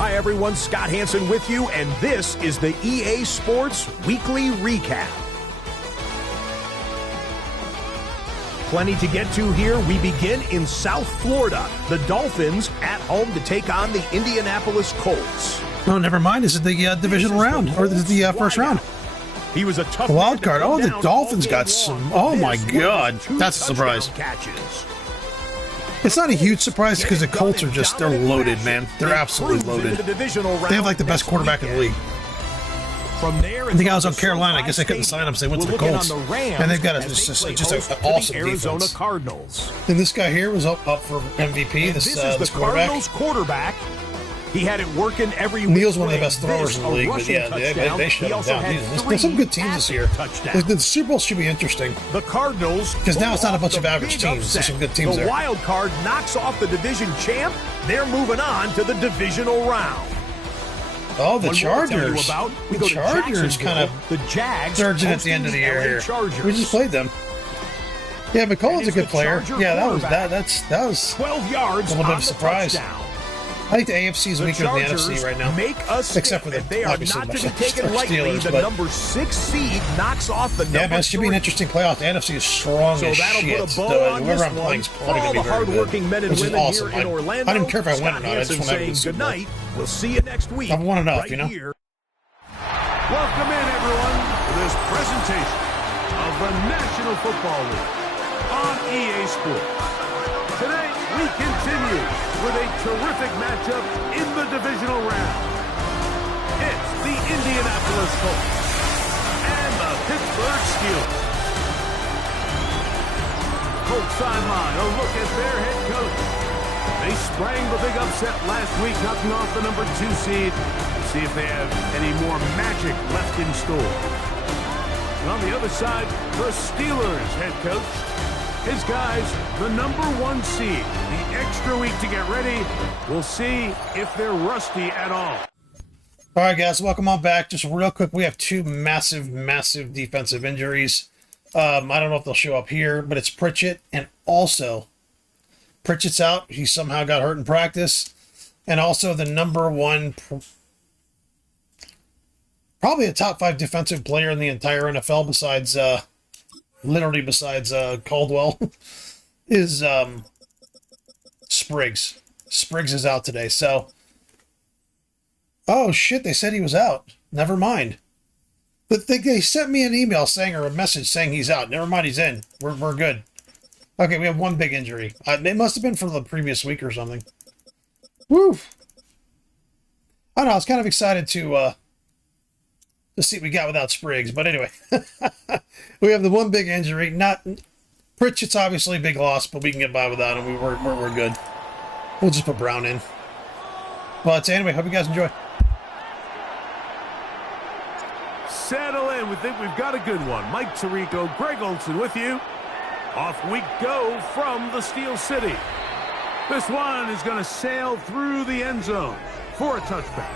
Hi everyone, Scott Hansen with you, and this is the EA Sports Weekly Recap. Plenty to get to here. We begin in South Florida. The Dolphins at home to take on the Indianapolis Colts. Oh, never mind. This is the divisional round, or this is the first round. He was a tough wild card. Oh, the Dolphins got some. Oh my God, that's a surprise. Catches. It's not a huge surprise because the Colts are just—they're loaded, man. They're absolutely loaded. They have like the best quarterback in the league. From there, I think I was on Carolina. I guess I couldn't sign them, so they went to the Colts. And they've got just an awesome Arizona defense. Cardinals. And this guy here was up for MVP. This is the Cardinals quarterback. He had it working every week. Neal's one of the best throwers in the league, but yeah, they shut him down. There's some good teams this year. The Super Bowl should be interesting. The Cardinals, because now it's not a bunch of average teams. There's some good teams there. The wild card knocks off the division champ. They're moving on to the divisional round. Oh, the Chargers. The Chargers kind of surging at the end of the year here. We just played them. Yeah, McCollum's a good player. Yeah, that was 12 yards. A little bit of a surprise. I think the AFC is weaker than the NFC right now. Except for they are not to be taken lightly. The number 6 seed knocks off the number 3. Yeah, man, it should be an interesting playoff. The NFC is strong as shit. Whoever I'm playing is probably going to be very good. Which is awesome. I don't care if I win or not. I just want to have a good night. We'll see you next week. I've won enough, you know? Welcome in, everyone, to this presentation of the National Football League on EA Sports. Today, we continue with a terrific matchup in the divisional round. It's the Indianapolis Colts and the Pittsburgh Steelers. Colts sideline, a look at their head coach. They sprang the big upset last week, knocking off the number 2 seed. Let's see if they have any more magic left in store. And on the other side, the Steelers head coach. His guys, the number 1 seed, the extra week to get ready. We'll see if they're rusty at all. All right, guys, welcome on back. Just real quick, we have 2 massive defensive injuries. I don't know if they'll show up here, but it's Pritchett, and also Pritchett's out. He somehow got hurt in practice. And also the number 1, probably a top 5 defensive player in the entire NFL besides... literally besides Caldwell, is Spriggs. Spriggs is out today, so... Oh, shit, they said he was out. Never mind. But they sent me an email saying, or a message saying he's out. Never mind, he's in. We're good. Okay, we have 1 big injury. It must have been from the previous week or something. Woo! I don't know, I was kind of excited to see what we got without Spriggs, but anyway. We have the 1 big injury. Pritchett's obviously a big loss, but we can get by without him. We're good. We'll just put Brown in. But anyway, hope you guys enjoy. Settle in. We think we've got a good one. Mike Tirico, Greg Olson with you. Off we go from the Steel City. This one is going to sail through the end zone for a touchback.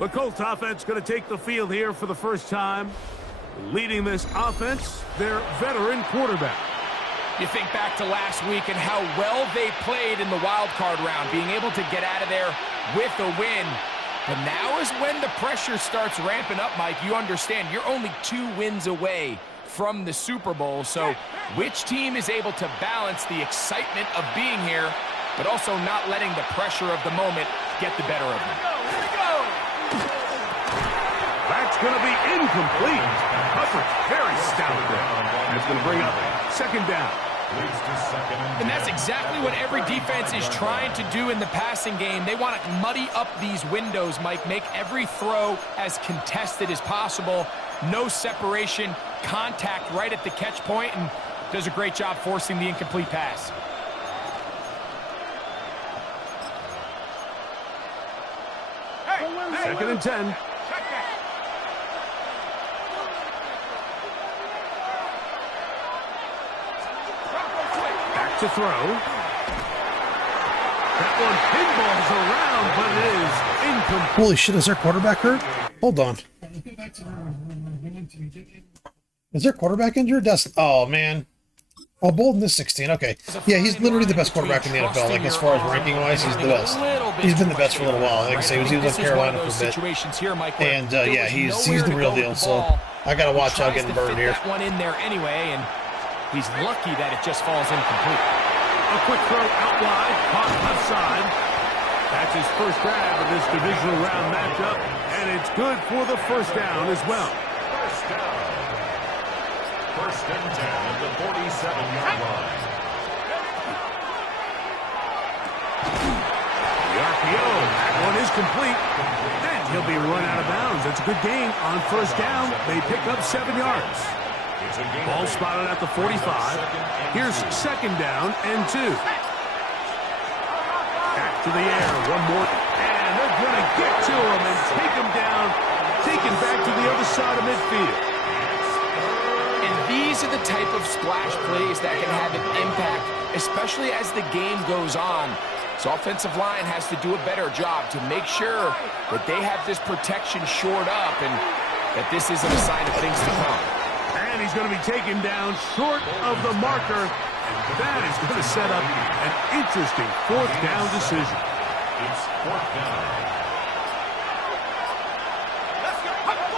The Colts offense going to take the field here for the first time. Leading this offense, their veteran quarterback. You think back to last week and how well they played in the wild card round, being able to get out of there with a win. But now is when the pressure starts ramping up, Mike. You understand, you're only 2 wins away from the Super Bowl. So which team is able to balance the excitement of being here, but also not letting the pressure of the moment get the better of them? That's going to be incomplete. Coverage very stout there. That's going to bring up 2nd down. And that's exactly what every defense is trying to do in the passing game. They want to muddy up these windows, Mike, make every throw as contested as possible. No separation, contact right at the catch point, and does a great job forcing the incomplete pass. Hey, 2nd and 10. To throw. That one pinballs around, but it is incomplete. Holy shit, is their quarterback hurt? Hold on. Is their quarterback injured? Oh, man. Oh, Bolden is 16. Okay. Yeah, he's literally the best quarterback in the NFL. Like, as far as ranking-wise, he's the best. He's been the best for a little while. Like I say, he was with Carolina for a bit. Here, Mike, and yeah, he's the real deal. So I got to watch out getting burned here. That one in there anyway, and he's lucky that it just falls incomplete. A quick throw out wide, caught left side. That's his first grab of this divisional round matchup, and it's good for the first down as well. First down. First and 10 at the 47-yard line. The RPO, that one is complete, and he'll be run out of bounds. That's a good gain on first down. They pick up 7 yards. Ball spotted at the 45. Here's second down and 2. Back to the air, one more, and they're going to get to him and take him down, taken back to the other side of midfield. And these are the type of splash plays that can have an impact, especially as the game goes on. So offensive line has to do a better job to make sure that they have this protection shored up and that this isn't a sign of things to come. And he's going to be taken down short of the marker. That is going to set up an interesting fourth down decision. It's fourth down.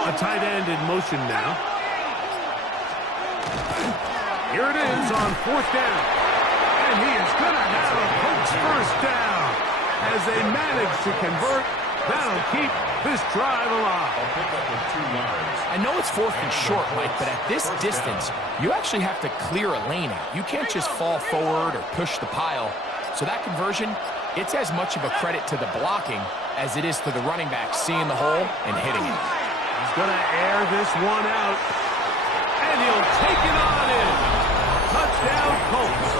A tight end in motion now. Here it is on fourth down. And he is going to have a Colts first down. As they manage to convert, that'll keep this drive alive. I'll pick up with 2 yards. I know it's fourth and short, Mike, but at this distance, you actually have to clear a lane out. You can't just fall forward or push the pile. So that conversion, it's as much of a credit to the blocking as it is to the running back seeing the hole and hitting it. He's going to air this one out. And he'll take it on in. Touchdown, Colts.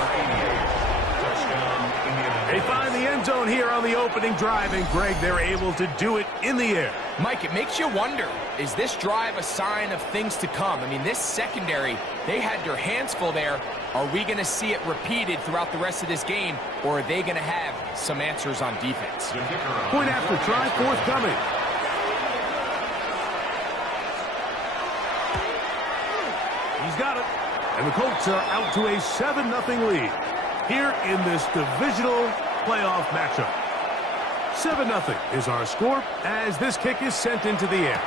They find the end zone here on the opening drive, and Greg, they're able to do it in the air. Mike, it makes you wonder, is this drive a sign of things to come? I mean, this secondary, they had their hands full there. Are we going to see it repeated throughout the rest of this game, or are they going to have some answers on defense? Point after try forthcoming. He's got it. And the Colts are out to a 7-0 lead here in this divisional playoff matchup. 7-0 is our score as this kick is sent into the air.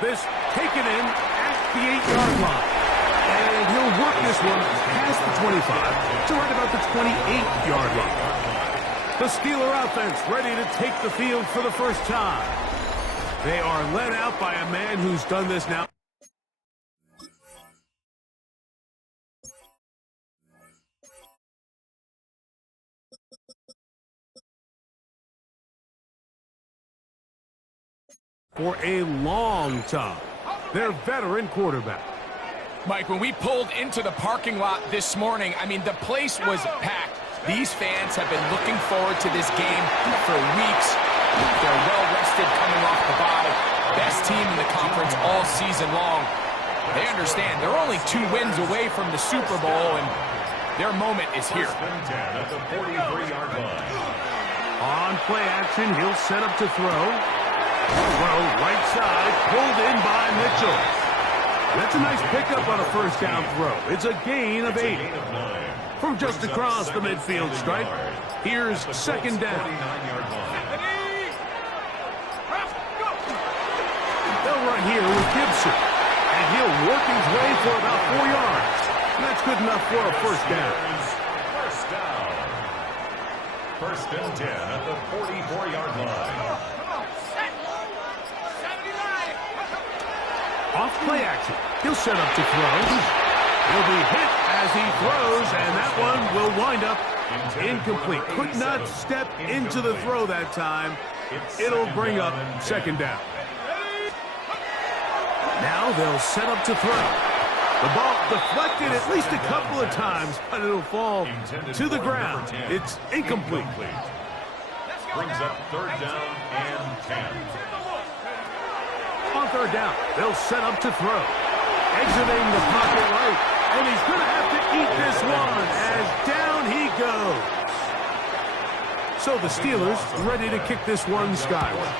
This taken in at the 8-yard line. And he'll work this one past the 25 to right about the 28-yard line. The Steeler offense ready to take the field for the first time. They are led out by a man who's done this now. For a long time, their veteran quarterback. Mike, when we pulled into the parking lot this morning, I mean, the place was packed. These fans have been looking forward to this game for weeks. They're well-rested coming off the bye. Best team in the conference all season long. They understand they're only 2 wins away from the Super Bowl, and their moment is here. First and 10 at the 43-yard line. On play action, he'll set up to throw. Throw right side, pulled in by Mitchell. That's a nice pickup on a first down throw. It's a gain of 8. From just across the midfield stripe, here's second down. They'll run here with Gibson. And he'll work his way for about 4 yards. And that's good enough for a first down. First down. First and 10 at the 44-yard line. Off play action. He'll set up to throw. He'll be hit as he throws, and that one will wind up incomplete. Could not step into the throw that time. It'll bring up second down. Now they'll set up to throw. The ball deflected at least a couple of times, but it'll fall to the ground. It's incomplete. Brings up third down and 10. On third down, they'll set up to throw. Exiting the pocket right, and he's going to have to eat this one as down he goes. So the Steelers ready to kick this one skyward.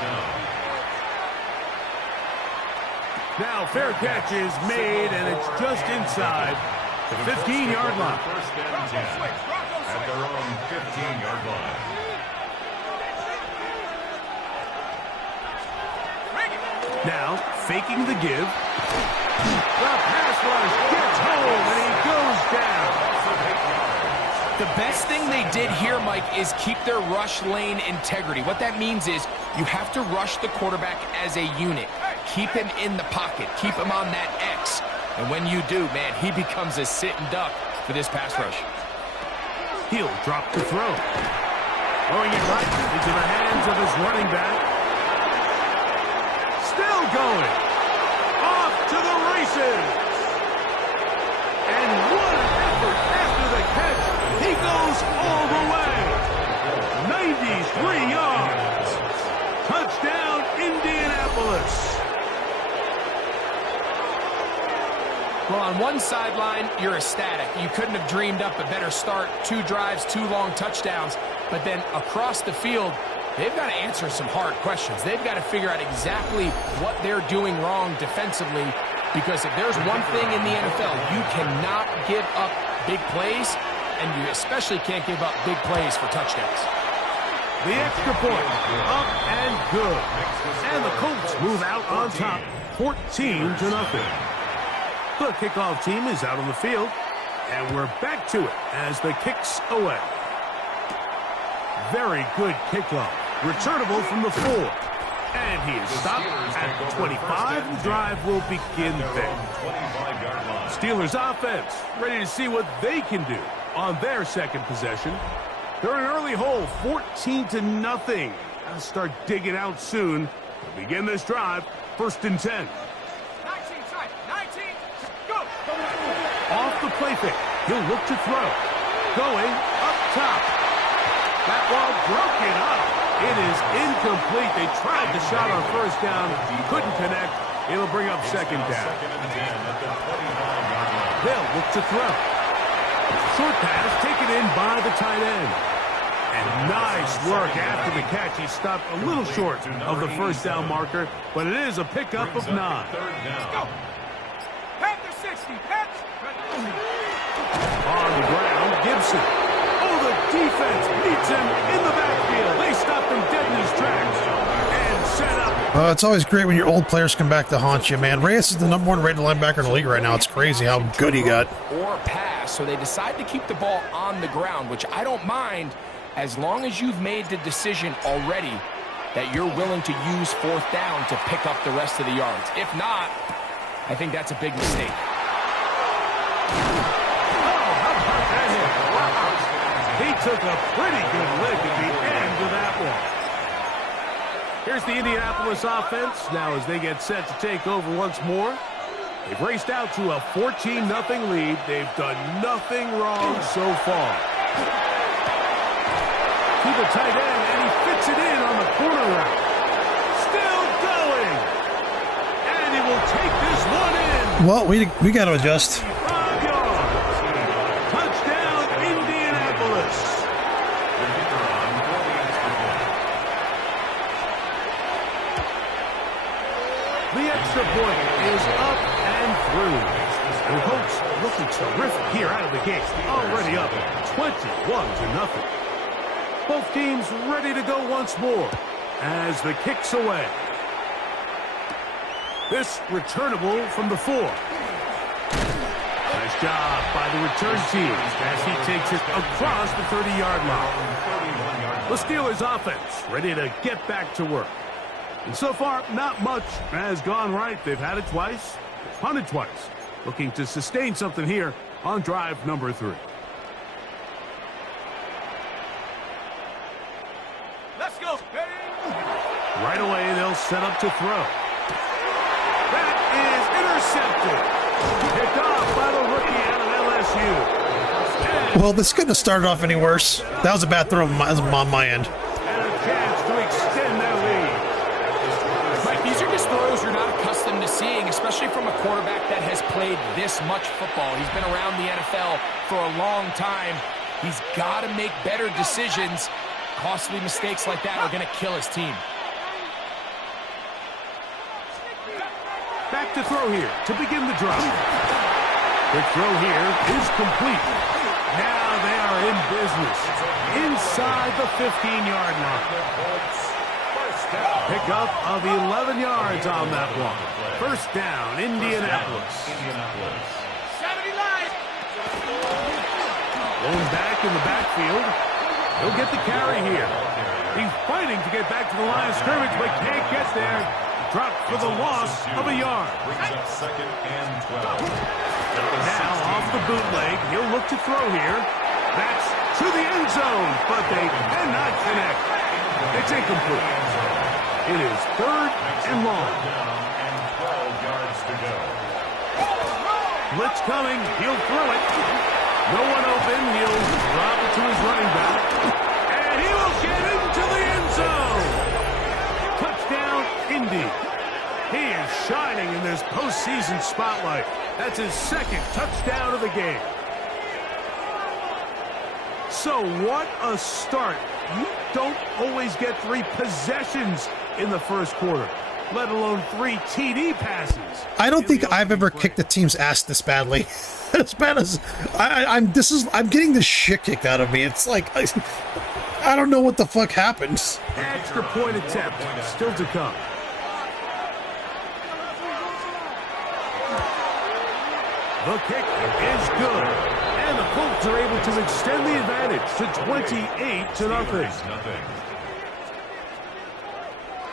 Now fair catch is made, and it's just inside the 15-yard line. First and 10 at their own 15-yard line. faking the give. The pass rush gets home, and he goes down. The best thing they did here, Mike, is keep their rush lane integrity. What that means is you have to rush the quarterback as a unit. Keep him in the pocket. Keep him on that X. And when you do, man, he becomes a sitting duck for this pass rush. He'll drop to throw. Throwing it right into the hands of his running back. Still going. Off to the races. And what an effort after the catch. He goes all the way. 93 yards. Touchdown, Indianapolis. Well, on one sideline, you're ecstatic. You couldn't have dreamed up a better start. 2 drives, 2 long touchdowns. But then across the field, they've got to answer some hard questions. They've got to figure out exactly what they're doing wrong defensively. Because if there's one thing in the NFL, you cannot give up big plays, and you especially can't give up big plays for touchdowns. The extra point, up and good. And the Colts move out on top, 14-0. The kickoff team is out on the field, and we're back to it as the kick's away. Very good kickoff. Returnable from the 4. And he is stopped at the 25. The drive will begin there. Steelers offense ready to see what they can do on their second possession. They're in an early hole, 14-0. Gotta start digging out soon. We'll begin this drive, 1st and 10. 19, go! Off the play fake. He'll look to throw. Going up top. That ball broken up. It is incomplete. They tried the shot on 1st down. Couldn't connect. It'll bring up 2nd down. They'll look to throw. Short pass taken in by the tight end. And nice work after the catch. He stopped a little short of the 1st down marker, but it is a pickup of 9. Go! Pat the 60, Pat! On the ground, Gibson. Oh, the defense meets him in the backfield. They stopped him dead in his tracks and set up. It's always great when your old players come back to haunt you, man. Reyes is the #1 rated linebacker in the league right now. It's crazy how good he got. Or pass, so they decide to keep the ball on the ground, which I don't mind as long as you've made the decision already that you're willing to use 4th down to pick up the rest of the yards. If not, I think that's a big mistake. He took a pretty good lick at the end of that one. Here's the Indianapolis offense. Now as they get set to take over once more. They've raced out to a 14-0 lead. They've done nothing wrong so far. To the tight end, and he fits it in on the corner route. Still going. And he will take this one in. Well, we got to adjust. 5 yards. Touchdown, Indianapolis. The extra point is up and through. And the Colts looking terrific here out of the gate. Already up 21-0. Both teams ready to go once more as the kick's away. This returnable from the 4. Nice job by the return team as he takes it across the 30-yard line. The Steelers offense ready to get back to work. And so far, not much has gone right. They've had it twice, punted twice. Looking to sustain something here on drive number 3. Let's go, baby! Right away, they'll set up to throw. That is intercepted. Picked off by the rookie out of LSU. Well, this couldn't have started off any worse. That was a bad throw on my end. And a chance to extend their lead. Mike, these are just throws you're not accustomed to seeing, especially from a quarterback that has played this much football. He's been around the NFL for a long time. He's got to make better decisions. Costly mistakes like that are going to kill his team. Back to throw here to begin the drive. The throw here is complete. Now they are in business inside the 15-yard line. Pickup of 11 yards on that one. First down, Indianapolis. Going back in the backfield. He'll get the carry here. He's fighting to get back to the line of scrimmage, but can't get there. Dropped for the loss of a yard. Brings up 2nd and 12. Now off the bootleg, he'll look to throw here. That's to the end zone, but they cannot connect. It's incomplete. It is 3rd and long. And 12 yards to go. Blitz coming. He'll throw it. No one open. He'll drop it to his running back. And he will get into the end zone. Touchdown, Indy. He is shining in this postseason spotlight. That's his 2nd touchdown of the game. So what a start. You don't always get 3 possessions in the first quarter, let alone 3 TD passes. I don't think I've ever kicked a team's ass this badly. As bad as I'm getting the shit kicked out of me. It's like I don't know what the fuck happened. Extra point attempt still to come. The kick is good, and the Colts are able to extend the advantage to 28-0.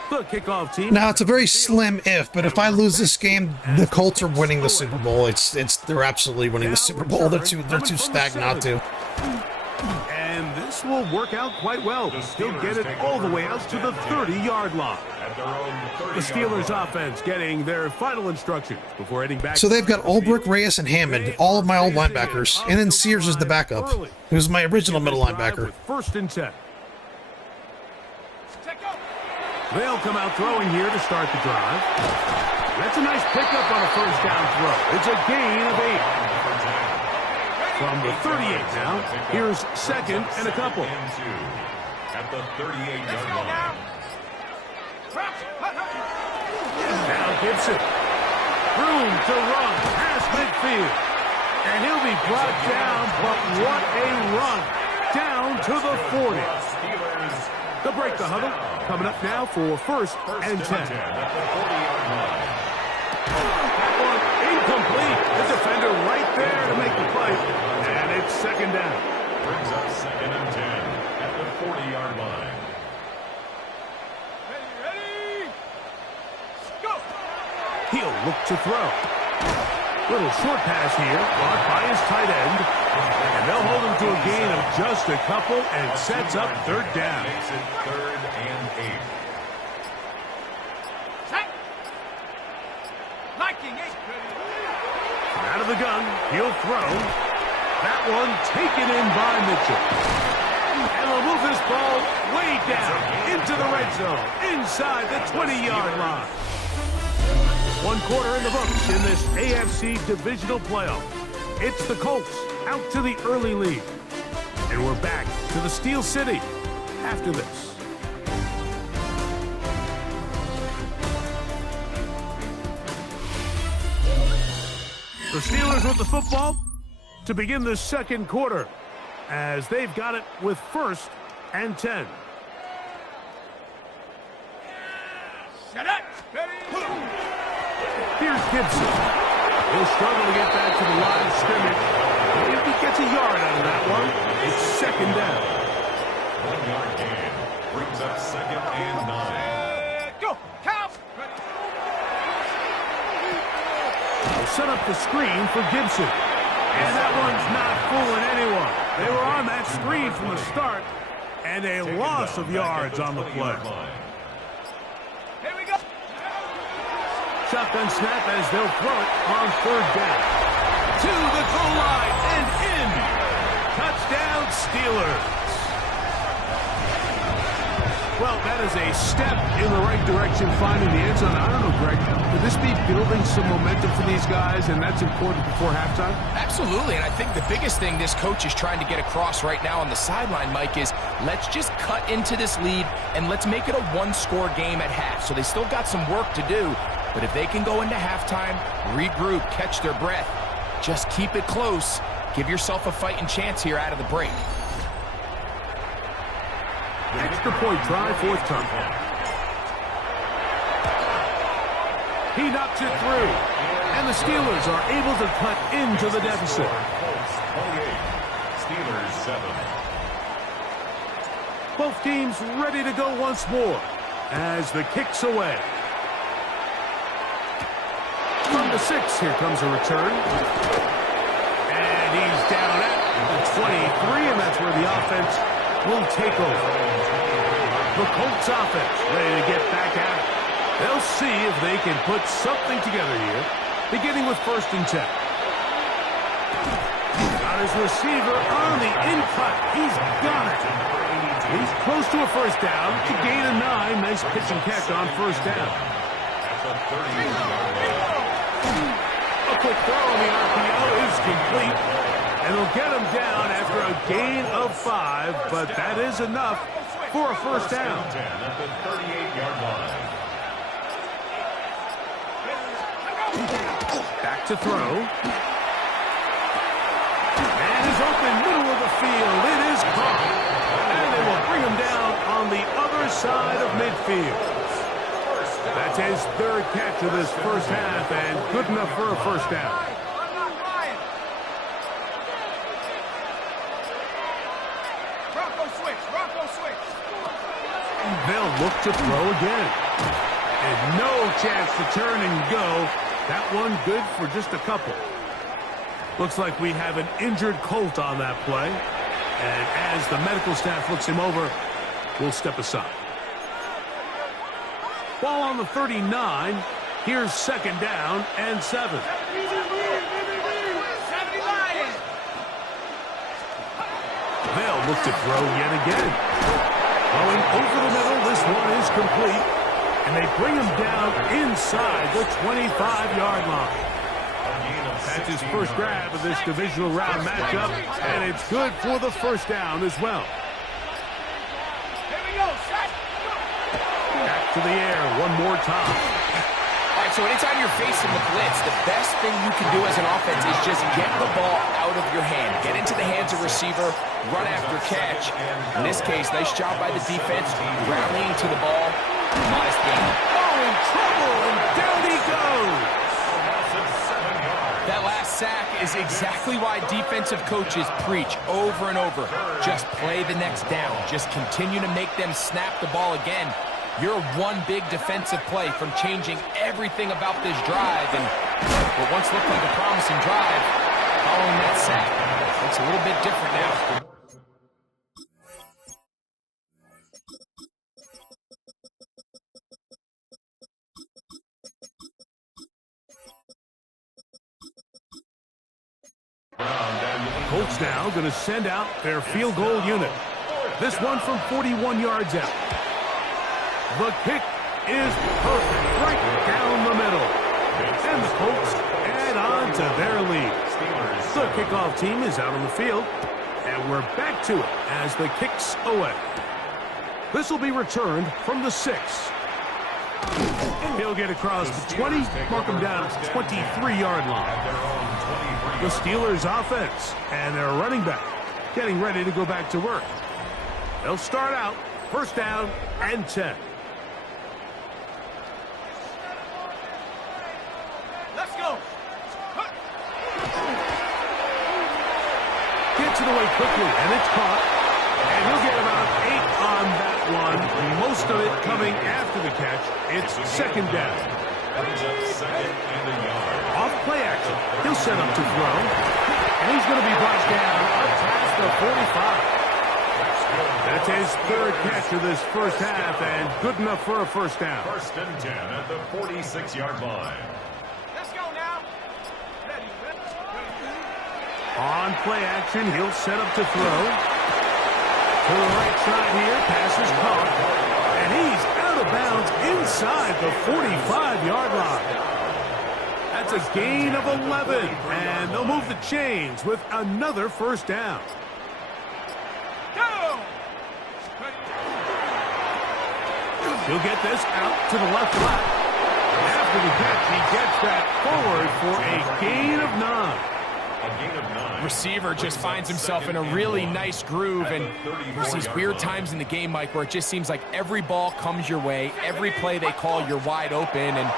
The kickoff team. Now it's a very slim if, but if I lose this game, the Colts are winning the Super Bowl. They're absolutely winning the Super Bowl. They're too stacked not to. And this will work out quite well. He'll get it all the way out to the 30-yard line. The Steelers offense getting their final instructions before heading back. So they've got Ulbrich, Reyes, and Hammond, all of my old linebackers, and then Sears is the backup, who's my original middle linebacker. 1st and 10. They'll come out throwing here to start the drive. That's a nice pickup on a 1st down throw. It's a gain of 8. From the 38 now, here's 2nd and a couple. At the 38-yard line. Now Gibson. Room to run past midfield. And he'll be brought down, but what a run. Down to the 40. They'll break the huddle. Coming up now for 1st and 10. At the 40-yard line. That one incomplete. The defender right there to make the play. And it's 2nd down. Brings up 2nd and 10 at the 40-yard line. Ready? Go! He'll look to throw. Little short pass here, caught by his tight end. And they'll hold him to a gain of just a couple and sets up 3rd down. Makes it 3rd and 8. Out of the gun, he'll throw. That one taken in by Mitchell. And they'll move this ball way down into the red zone, inside the 20-yard line. 1 quarter in the books in this AFC Divisional playoff. It's the Colts out to the early lead. And we're back to the Steel City after this. The Steelers with the football to begin the 2nd quarter as they've got it with 1st and 10. Here's Gibson. He'll struggle to get back to the line of scrimmage. If he gets a yard out of that one, it's 2nd down. 1-yard gain. Brings up 2nd and 9. Go! Count! They'll set up the screen for Gibson. And that one's not fooling anyone. They were on that screen from the start, and a loss of yards on the play. Here we go! Shotgun snap as they'll throw it on 3rd down. To the goal line and in. Touchdown, Steelers. Well, that is a step in the right direction, finding the end zone. I don't know, Greg, could this be building some momentum for these guys, and that's important before halftime? Absolutely, and I think the biggest thing this coach is trying to get across right now on the sideline, Mike, is let's just cut into this lead and let's make it a 1-score game at half. So they still got some work to do, but if they can go into halftime, regroup, catch their breath, just keep it close, give yourself a fighting chance here out of the break. Extra point try, 4th time. He knocks it through. And the Steelers are able to cut into the deficit. Colts 28, Steelers 7. Both teams ready to go once more as the kick's away. From the 6, here comes a return. And he's down at the 23, and that's where the offense will take over. The Colts offense ready to get back at it. They'll see if they can put something together here, beginning with 1st and 10. Got his receiver on the in-cut. He's got it. He's close to a 1st down to gain a 9. Nice pitch and catch on 1st down. A quick throw on the RPO is complete. And they'll get him down after a gain of 5, but that is enough for a 1st down. 10 at the 38-yard line. Back to throw. And is open middle of the field. It is caught. And they will bring him down on the other side of midfield. That's his 3rd catch of this 1st half, and good enough for a 1st down. They'll look to throw again. And no chance to turn and go. That one good for just a couple. Looks like we have an injured Colt on that play. And as the medical staff looks him over, we'll step aside. Ball on the 39. Here's 2nd down and 7. They'll look to throw yet again. Going over the middle, this one is complete. And they bring him down inside the 25-yard line. That's his 1st grab of this divisional round matchup, and it's good for the 1st down as well. Back to the air one more time. All right, so anytime you're facing the blitz, the best thing you can do as an offense is just get the ball out of your hand. Get into the hands of receiver, run after catch. In this case, nice job by the defense, rallying to the ball. Modest gain. Oh, in trouble, and down he goes. That last sack is exactly why defensive coaches preach over and over. Just play the next down. Just continue to make them snap the ball again. You're one big defensive play from changing everything about this drive. And what once looked like a promising drive, following that sack, looks a little bit different now. Colts now going to send out their field goal unit. This one from 41 yards out. The kick is perfect, right down the middle. And the Colts add on to their lead. The kickoff team is out on the field, and we're back to it as the kick's away. This will be returned from the 6. He'll get across the 20, mark him down at the 23-yard line. The Steelers offense and their running back getting ready to go back to work. They'll start out 1st down and 10. Let's go. Gets it away quickly, and it's caught. And he'll get about 8 on that one. Most of it coming after the catch. It's 2nd down. Off play action. He'll set up to throw. And he's going to be brought down up past the 45. That's his 3rd catch of this 1st half, and good enough for a 1st down. 1st and 10 at the 46-yard line. Let's go now. On play action, he'll set up to throw. To the right side here, pass is caught. And he's out of bounds inside the 45-yard line. That's a gain of 11, and they'll move the chains with another 1st down. Go! He'll get this out to the left flat. After the catch, he gets that forward for a gain of 9. Receiver just finds himself in a really nice groove, and there's these weird times in the game, Mike, where it just seems like every ball comes your way, every play they call, you're wide open, and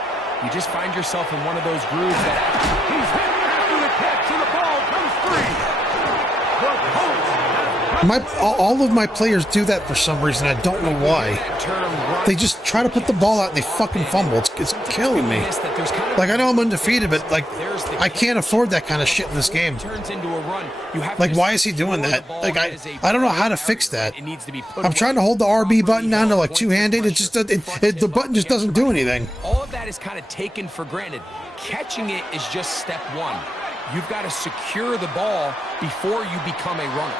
you just find yourself in one of those grooves that He's hit after the catch, and the ball comes free. The Colts All of my players do that for some reason. I don't know why. They just try to put the ball out and they fucking fumble. It's killing me. Like, I know I'm undefeated, but like, I can't afford that kind of shit in this game. Like, why is he doing that? Like, I don't know how to fix that. I'm trying to hold the RB button down to like two-handed. It just the button just doesn't do anything. All of that is kind of taken for granted. Catching it is just step one. You've got to secure the ball before you become a runner.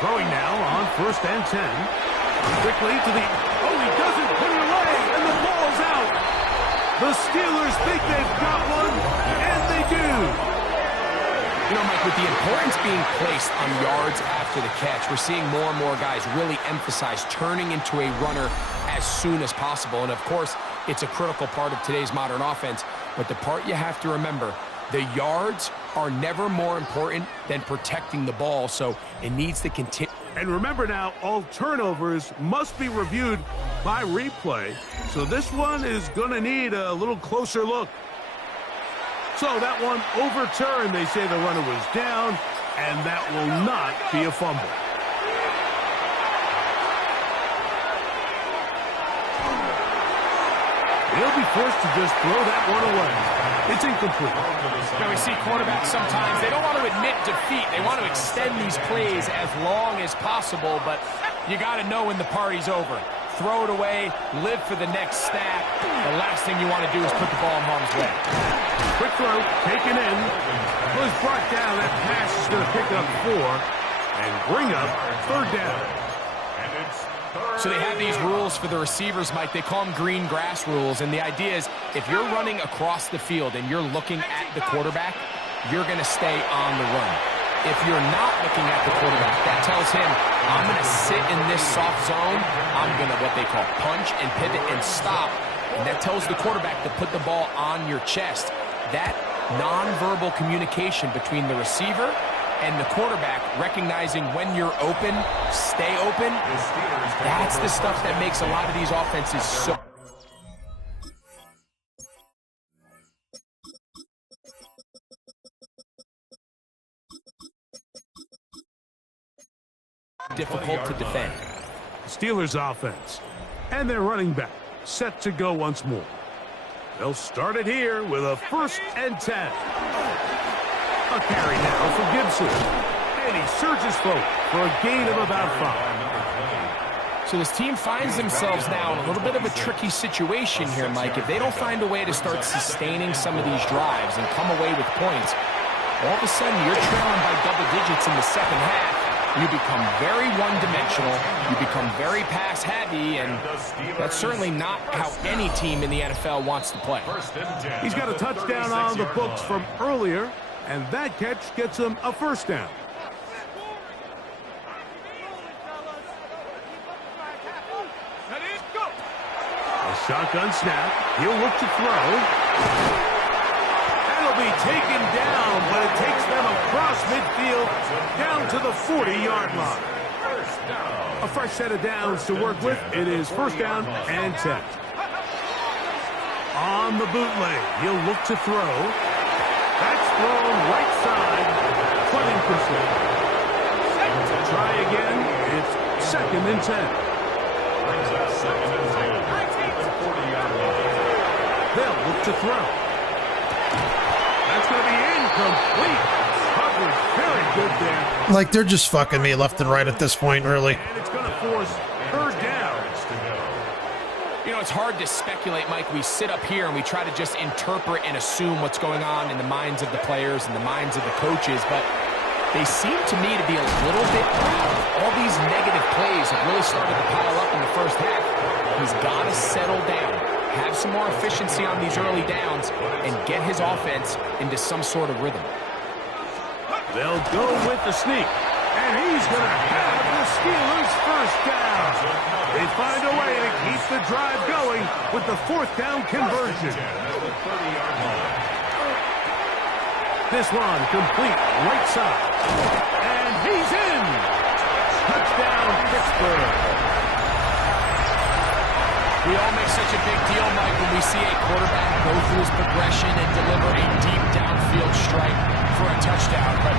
throwing now on 1st and 10. Quickly to the... Oh, he doesn't put it away, and the ball's out. The Steelers think they've got one, and they do. You know, Mike, with the importance being placed on yards after the catch, we're seeing more and more guys really emphasize turning into a runner as soon as possible. And, of course, it's a critical part of today's modern offense. But the part you have to remember, the yards are never more important than protecting the ball, so it needs to continue. And remember now, all turnovers must be reviewed by replay. So this one is going to need a little closer look. So that one overturned. They say the runner was down, and that will not be a fumble. He'll be forced to just throw that one away. It's incomplete. Now we see quarterbacks sometimes, they don't want to admit defeat. They want to extend these plays as long as possible, but you got to know when the party's over. Throw it away, live for the next snap. The last thing you want to do is put the ball in harm's way. Quick throw, taken in. Was brought down. That pass is going to pick up 4 and bring up 3rd down. So they have these rules for the receivers, Mike. They call them green grass rules. And the idea is if you're running across the field and you're looking at the quarterback, you're going to stay on the run. If you're not looking at the quarterback, that tells him, I'm going to sit in this soft zone. I'm going to what they call punch and pivot and stop. And that tells the quarterback to put the ball on your chest. That nonverbal communication between the receiver and the quarterback, recognizing when you're open, stay open, that's the stuff that makes a lot of these offenses so difficult to defend. Steelers offense and their running back set to go once more. They'll start it here with a 1st and 10. A carry now for Gibson. And he surges forward for a gain of about 5. So this team finds themselves now in a little bit of a tricky situation here, Mike. If they don't find a way to start sustaining some of these drives and come away with points, all of a sudden you're trailing by double digits in the second half. You become very one-dimensional, you become very pass-heavy, and that's certainly not how any team in the NFL wants to play. He's got a touchdown on the books from earlier, and that catch gets him a 1st down. A shotgun snap. He'll look to throw. Be taken down, but it takes them across midfield down to the 40-yard line. A fresh set of downs to work with. It is 1st down and 10. On the bootleg, he'll look to throw. That's thrown right side, but incomplete. To try again, it's 2nd and 10. They'll look to throw. That's going to be incomplete. Coverage very good there. Like, they're just fucking me left and right at this point, really. And it's going to force 3rd down. You know, it's hard to speculate, Mike. We sit up here and we try to just interpret and assume what's going on in the minds of the players and the minds of the coaches, but they seem to me to be a little bit loud. All these negative plays have really started to pile up in the first half. He's got to settle down, have some more efficiency on these early downs, and get his offense into some sort of rhythm. They'll go with the sneak, and he's going to have the Steelers' 1st down. They find a way to keep the drive going with the 4th down conversion. This one complete right side, and he's in. Touchdown, Pittsburgh. We all make such a big deal, Mike, when we see a quarterback go through his progression and deliver a deep downfield strike for a touchdown. But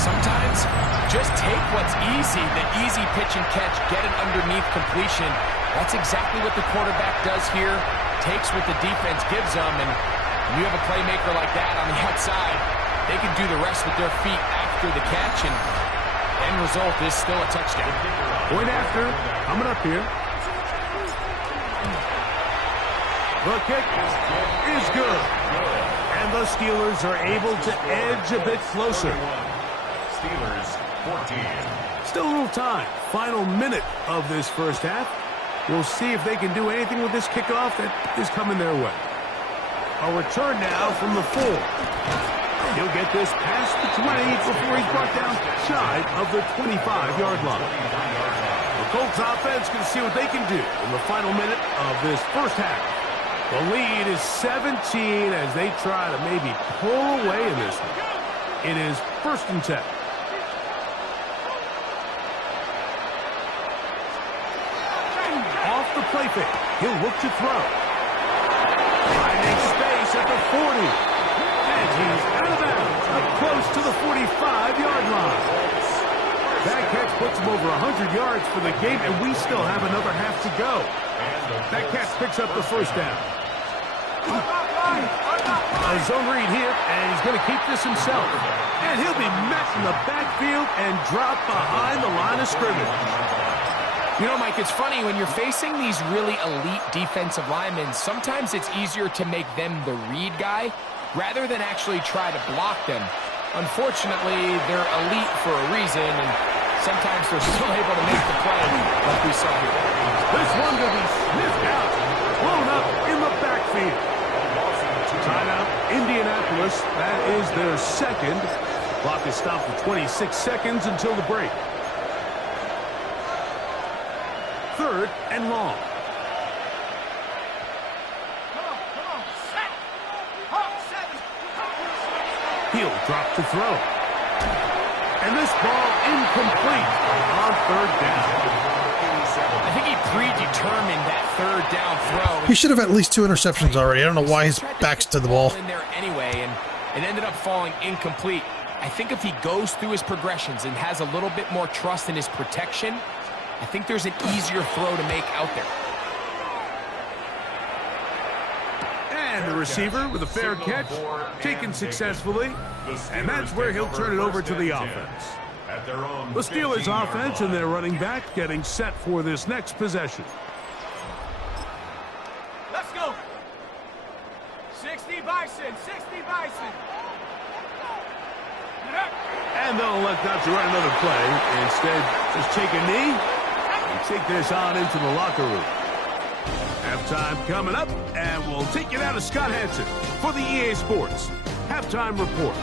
sometimes just take what's easy, the easy pitch and catch, get it underneath completion. That's exactly what the quarterback does here, takes what the defense gives them, and when you have a playmaker like that on the outside, they can do the rest with their feet after the catch, and end result is still a touchdown. Point after, coming up here. The kick is good. And the Steelers are able to edge a bit closer. Steelers 14. Still a little time. Final minute of this first half. We'll see if they can do anything with this kickoff that is coming their way. A return now from the 4. He'll get this past the 20 before he's brought down shy of the 25-yard line. The Colts offense can see what they can do in the final minute of this first half. The lead is 17 as they try to maybe pull away in this one. It is 1st and 10. Off the play fake. He'll look to throw. Finding space at the 40. And he's out of bounds, up close to the 45-yard line. That catch puts him over 100 yards for the game, and we still have another half to go. That catch picks up the first down. A zone read here, and he's going to keep this himself. And he'll be met in the backfield and dropped behind the line of scrimmage. You know, Mike, it's funny, when you're facing these really elite defensive linemen, sometimes it's easier to make them the read guy rather than actually try to block them. Unfortunately, they're elite for a reason, and sometimes they're still able to make the play like we saw here. This one will be sniffed out, blown up in the backfield. Timeout, Indianapolis. That is their second. Clock is stopped for 26 seconds until the break. 3rd and long. He'll drop to throw. And this ball incomplete on 3rd down. I think he predetermined that 3rd down throw. He should have at least 2 interceptions already. I don't know why his back's to the ball. In there anyway, and it ended up falling incomplete. I think if he goes through his progressions and has a little bit more trust in his protection, I think there's an easier throw to make out there. And the receiver with a fair catch, taken successfully, and that's where he'll turn it over to the offense. The Steelers offense and their running back getting set for this next possession. Let's go. 60 Bison, 60 Bison. And they'll elect not to run another play. Instead, just take a knee and take this on into the locker room. Halftime coming up, and we'll take you down to Scott Hansen for the EA Sports Halftime Report.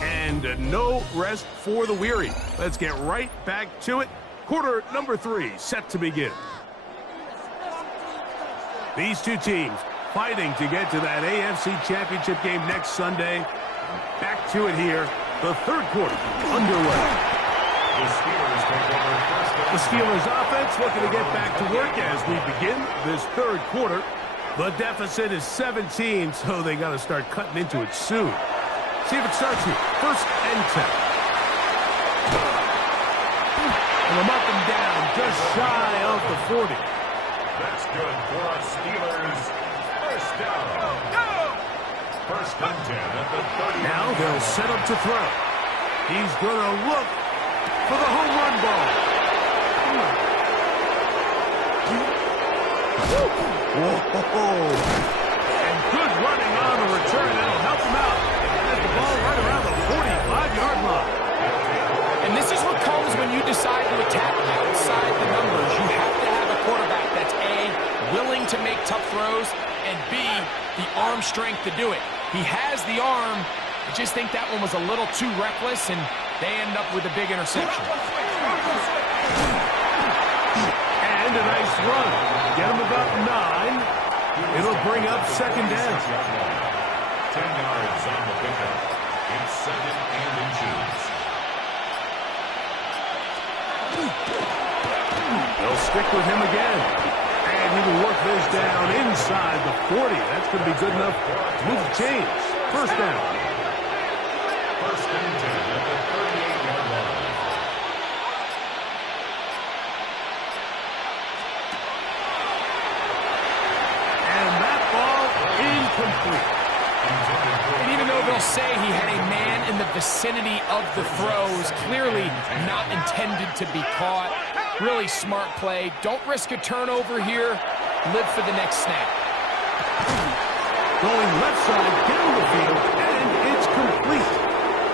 And no rest for the weary. Let's get right back to it. Quarter number 3 set to begin. These two teams fighting to get to that AFC Championship game next Sunday. Back to it here. The 3rd quarter underway. The Steelers offense looking to get back to work as we begin this 3rd quarter. The deficit is 17, so they got to start cutting into it soon. See if it starts here. 1st and 10. And I'm up and down, just shy of the 40. That's good for our Steelers. 1st down. 1st and 10 at the 30. Now they'll set up to throw. He's going to look for the home run ball. Whoa. And good running on the return. That'll help him out. Get the ball right around the 45-yard line. And this is what comes when you decide to attack outside the numbers. You have to have a quarterback that's A, willing to make tough throws, and B, the arm strength to do it. He has the arm. I just think that one was a little too reckless, and they end up with a big interception. And a nice run. Get him about 9. It'll bring up 2nd down. 10 yards on the pickup. It's 2nd and inches. They'll stick with him again. And he will work this down inside the 40. That's going to be good enough to move the chains. First down. First and 10 at the 38-yard line. And that ball incomplete. And even though they'll say he had a man in the vicinity of the throws, clearly not intended to be caught. Really smart play. Don't risk a turnover here. Live for the next snap. Going left side down the field, and it's complete.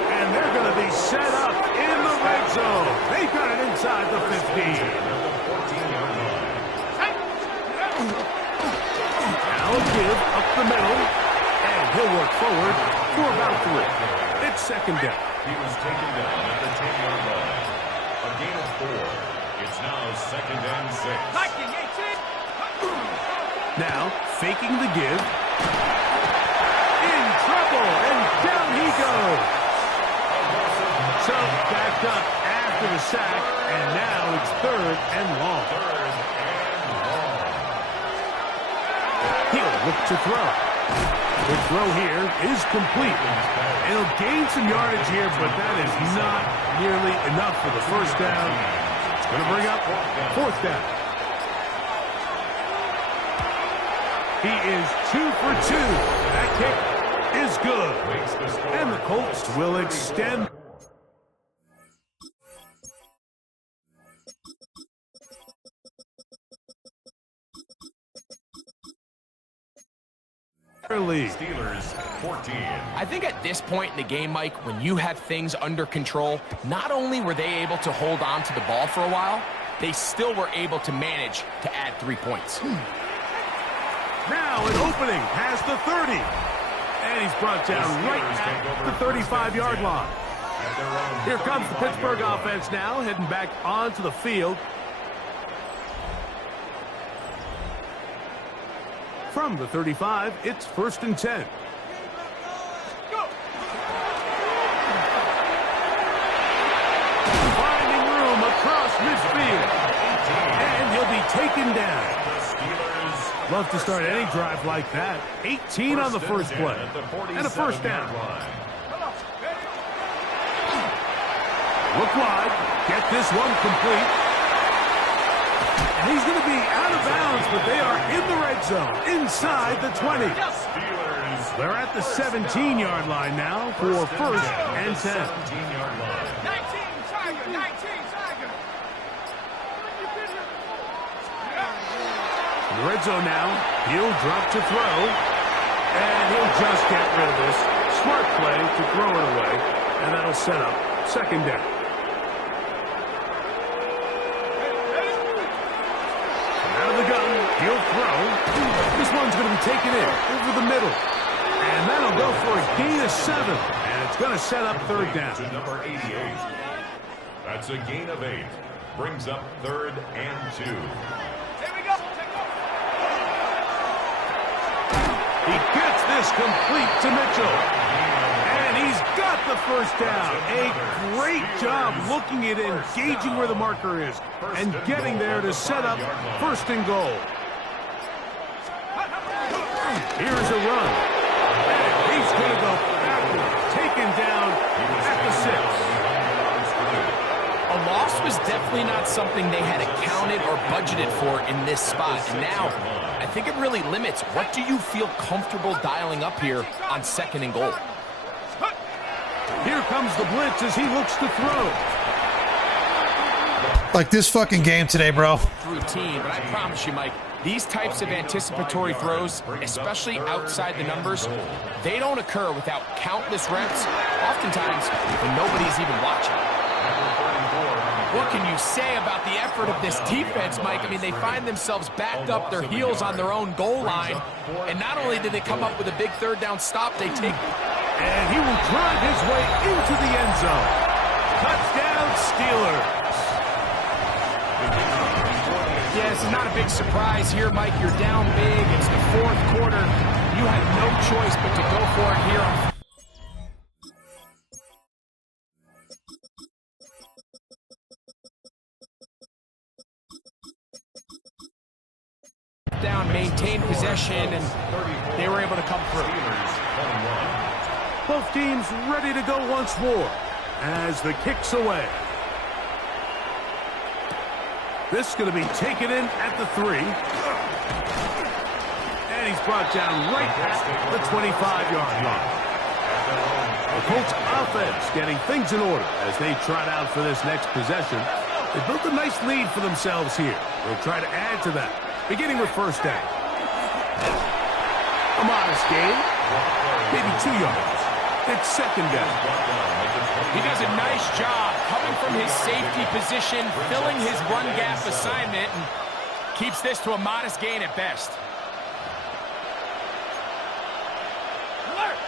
And they're going to be set up in the red zone. They got it inside the 15. Now a give up the middle, and he'll work forward for about 3. It's second down. He was taken down at the 10-yard line. A gain of 4. It's now second and 6. Hiking 18. Now faking the give. In trouble, and down he goes. So backed up after the sack, and now it's third and long. He'll look to throw. The throw here is complete. It'll gain some yardage here, but that is not nearly enough for the first down. It's going to bring up fourth down. He is 2 for 2. That kick is good. And the Colts will extend. Lead. Steelers 14. I think at this point in the game, Mike, when you have things under control, not only were they able to hold on to the ball for a while, they still were able to manage to add 3 points. Now an opening past the 30. And he's brought down right at the 35-yard line. Here comes the Pittsburgh offense now, heading back onto the field. From the 35, it's first and 10. Finding room across midfield. And he'll be taken down. Love to start any drive like that. 18 on the first play. And a first down. Look wide. Get this one complete. And he's going to be out of bounds, but they are in the red zone, inside the 20. They're at the 17-yard line now for first and 10. 19, Tiger, 19, Tiger. In the red zone now, he'll drop to throw, and he'll just get rid of this. Smart play to throw it away, and that'll set up second down. Out of the gun, he'll throw. This one's going to be taken in over the middle, and that'll go for a gain of 7, and it's going to set up third down. To number 88. That's a gain of 8. Brings up third and 2. He gets this complete to Mitchell. And he's got the first down. A great job looking at engaging where the marker is and getting there to set up first and goal. Here's a run. And he's going to go backward. Taken down at the 6. A loss was definitely not something they had accounted or budgeted for in this spot. And now, I think it really limits what do you feel comfortable dialing up here on second and goal. Here comes the blitz as he looks to throw. Like this fucking game today, bro. Routine, but I promise you, Mike, these types of anticipatory throws, especially outside the numbers, they don't occur without countless reps, oftentimes when nobody's even watching. What can you say about the effort of this defense, Mike? I mean, they find themselves backed up their heels on their own goal line, and not only did they come up with a big third down stop, they take... And he will drive his way into the end zone. Touchdown, Steelers. Yeah, this is not a big surprise here, Mike. You're down big. It's the fourth quarter. You have no choice but to go for it here on down, maintained possession, and they were able to come through. Both teams ready to go once more as the kick's away. This is going to be taken in at the 3. And he's brought down right at the 25-yard line. The Colts offense getting things in order as they trot out for this next possession. They built a nice lead for themselves here. They'll try to add to that, beginning with first down. A modest gain, maybe 2 yards. It's second down. He does a nice job coming from his safety position, filling his run gap assignment, and keeps this to a modest gain at best.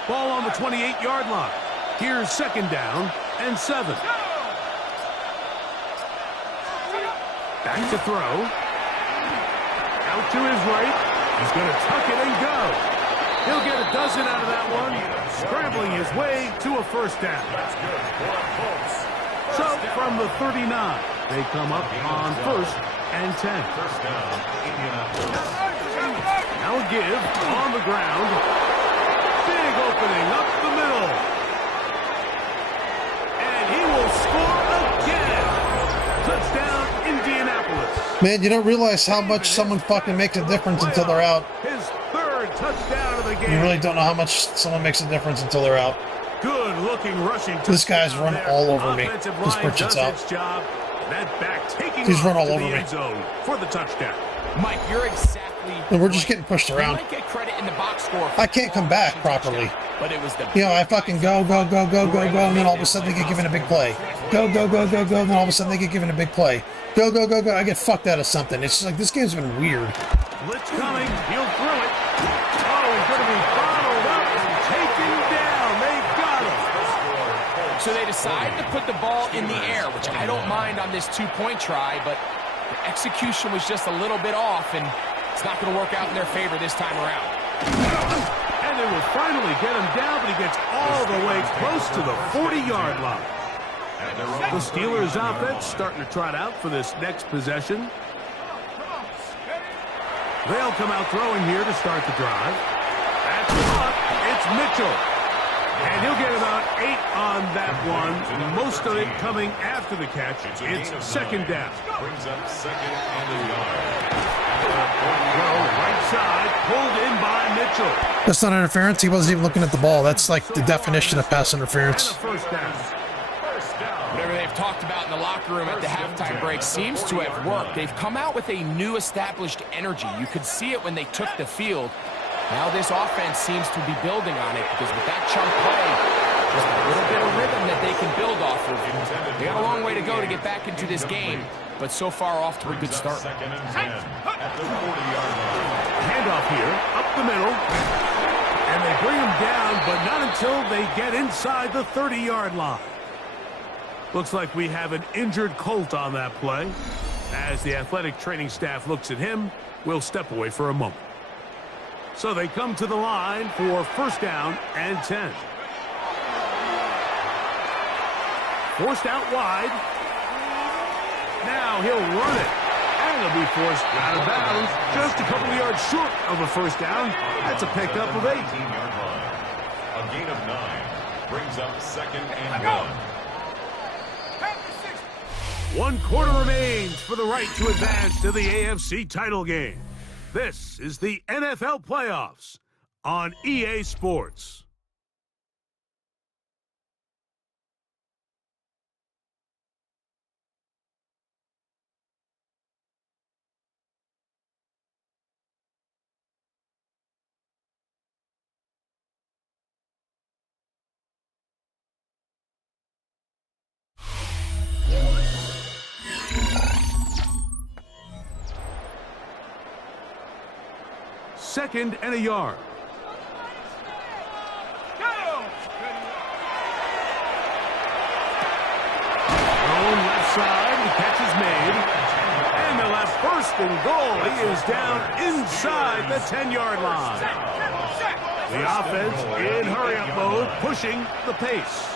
Ball on the 28-yard line. Here's second down and 7. Back to throw. Out to his right. He's going to tuck it and go. He'll get a dozen out of that one. Scrambling his way to a first down. So from the 39, they come up on first and 10. Now a give on the ground. Big opening up the middle. And he will score again. Touchdown, Indianapolis. Man, you don't realize how much someone fucking makes a difference until they're out. His third touchdown of the game. You really don't know how much someone makes a difference until they're out. Good looking rushing. This guy's run all over me. This Pritchett's out. He's run all over me. For the touchdown. Mike, you're exactly. And we're just getting pushed around. You might get credit in the box score. I can't come back properly. But it was the I fucking go, and then all of a sudden they get given a big play. Go, and then all of a sudden they get given a big play. Go. I get fucked out of something. It's just like, this game's been weird. Blitz coming. He'll throw it. Oh, he's going to be bottled up and taken down. They got him. So they decided to put the ball in the air, which I don't mind on this 2-point try, but the execution was just a little bit off, and it's not going to work out in their favor this time around. And they will finally get him down, but he gets all the way close to the 40-yard line. The Steelers offense starting to trot out for this next possession. They'll come out throwing here to start the drive. That's caught. It's Mitchell. And he'll get about 8 on that one. Most of it coming after the catch. It's second down. Brings up second and a yard. Right side, pulled in by Mitchell. That's not interference. He wasn't even looking at the ball. That's like the definition of pass interference. And a first down. Whatever they've talked about in the locker room at the halftime break seems to have worked. They've come out with a new established energy. You could see it when they took the field. Now this offense seems to be building on it because with that chunk play, just a little bit of rhythm that they can build off of. They got a long way to go to get back into this game, but so far off to a good start. Second and 10 at the 40-yard line. Handoff here, up the middle. And they bring him down, but not until they get inside the 30-yard line. Looks like we have an injured Colt on that play. As the athletic training staff looks at him, we'll step away for a moment. So they come to the line for first down and 10. Forced out wide. Now he'll run it. And he'll be forced out of bounds. Just a couple of yards short of a first down. That's a pickup of 8. 18-yard line. A gain of 9 brings up second and 1. 1 quarter remains for the right to advance to the AFC title game. This is the NFL Playoffs on EA Sports. Second and a yard. Thrown left side, the catch is made. And they'll have first and goal. He is down inside the 10-yard line. The offense in hurry-up mode, pushing the pace.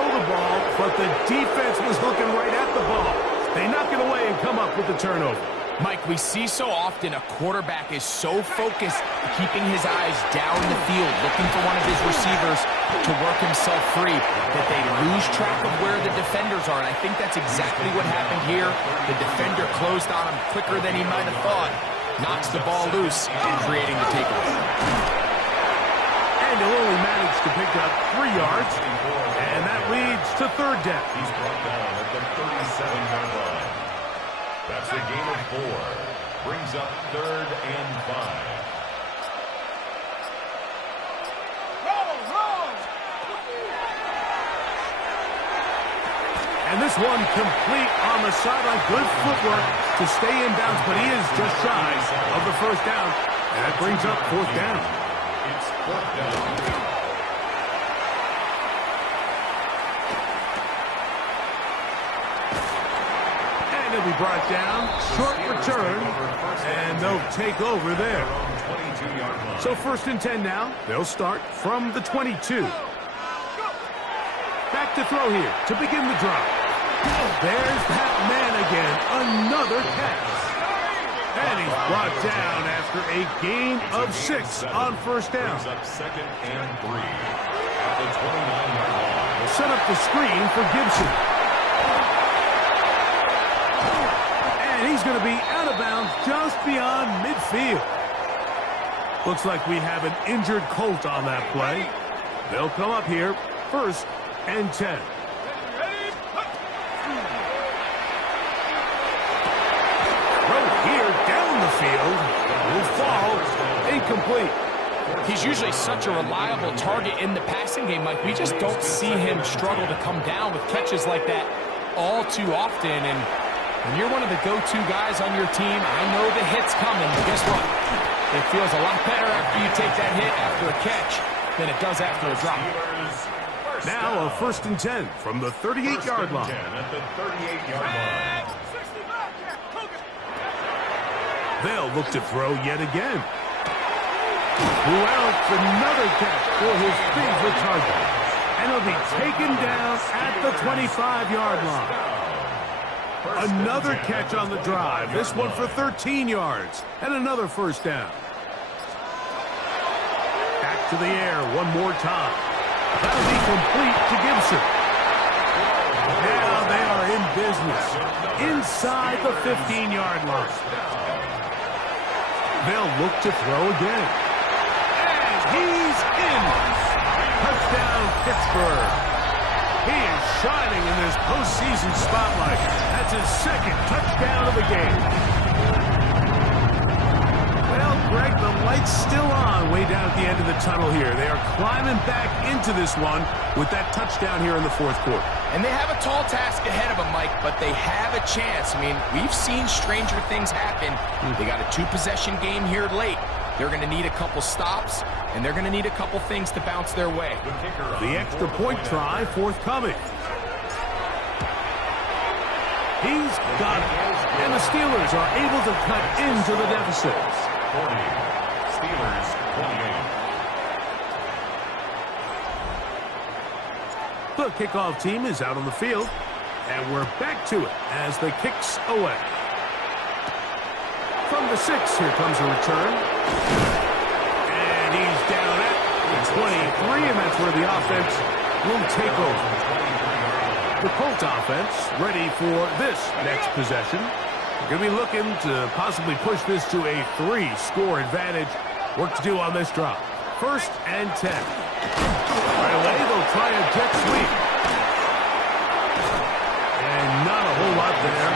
throw the ball, but the defense was looking right at the ball. They knock it away and come up with the turnover. Mike, we see so often a quarterback is so focused, keeping his eyes down the field, looking for one of his receivers to work himself free, that they lose track of where the defenders are. And I think that's exactly what happened here. The defender closed on him quicker than he might have thought, knocks the ball loose, creating the takeaway. And he'll only manage to pick up 3 yards, and that leads to third down. He's brought down at the 37-yard line. That's a gain of 4. Brings up 3rd and 5. And this one complete on the sideline. Good footwork to stay in bounds, but he is just shy of the first down. And that brings up 4th down. It's 4th down. He'll be brought down, short return, and they'll take over there. So 1st and 10 now. They'll start from the 22. Back to throw here to begin the drive. There's that man again, another catch. And he's brought down after a gain of 6 on 1st down. Brings up 2nd and 3 at the 29-yard line. Set up the screen for Gibson. He's going to be out of bounds just beyond midfield. Looks like we have an injured Colt on that play. They'll come up here, 1st and 10. Throw here down the field. Will fall incomplete. He's usually such a reliable target in the passing game, Mike. We just don't see him struggle to come down with catches like that all too often. And when you're one of the go-to guys on your team, I know the hit's coming, but guess what? It feels a lot better after you take that hit after a catch than it does after a drop. Now a 1st and 10 from the 38-yard line. At the 38-yard line. They'll look to throw yet again. Well, another catch for his favorite target. And he'll be taken down at the 25-yard line. Another catch on the drive. This one for 13 yards. And another 1st down. Back to the air one more time. That'll be complete to Gibson. Now they are in business. Inside the 15-yard line. They'll look to throw again. And he's in. Touchdown, Pittsburgh. He is shining in this postseason spotlight. That's his 2nd touchdown of the game. Well, Greg, the light's still on way down at the end of the tunnel here. They are climbing back into this one with that touchdown here in the 4th quarter. And they have a tall task ahead of them, Mike, but they have a chance. I mean, we've seen stranger things happen. They got a 2-possession game here late. They're going to need a couple stops, and they're going to need a couple things to bounce their way. The extra point try forthcoming. He's got it. And the Steelers are able to cut into the deficit. 40. Steelers 28. The kickoff team is out on the field, and we're back to it as the kick's away. From the 6, here comes a return. And he's down at the 23, and that's where the offense will take over. The Colts offense ready for this next possession. They're going to be looking to possibly push this to a 3-score advantage. Work to do on this drop. 1st and 10. Right away, they'll try a jet sweep. And not a whole lot there.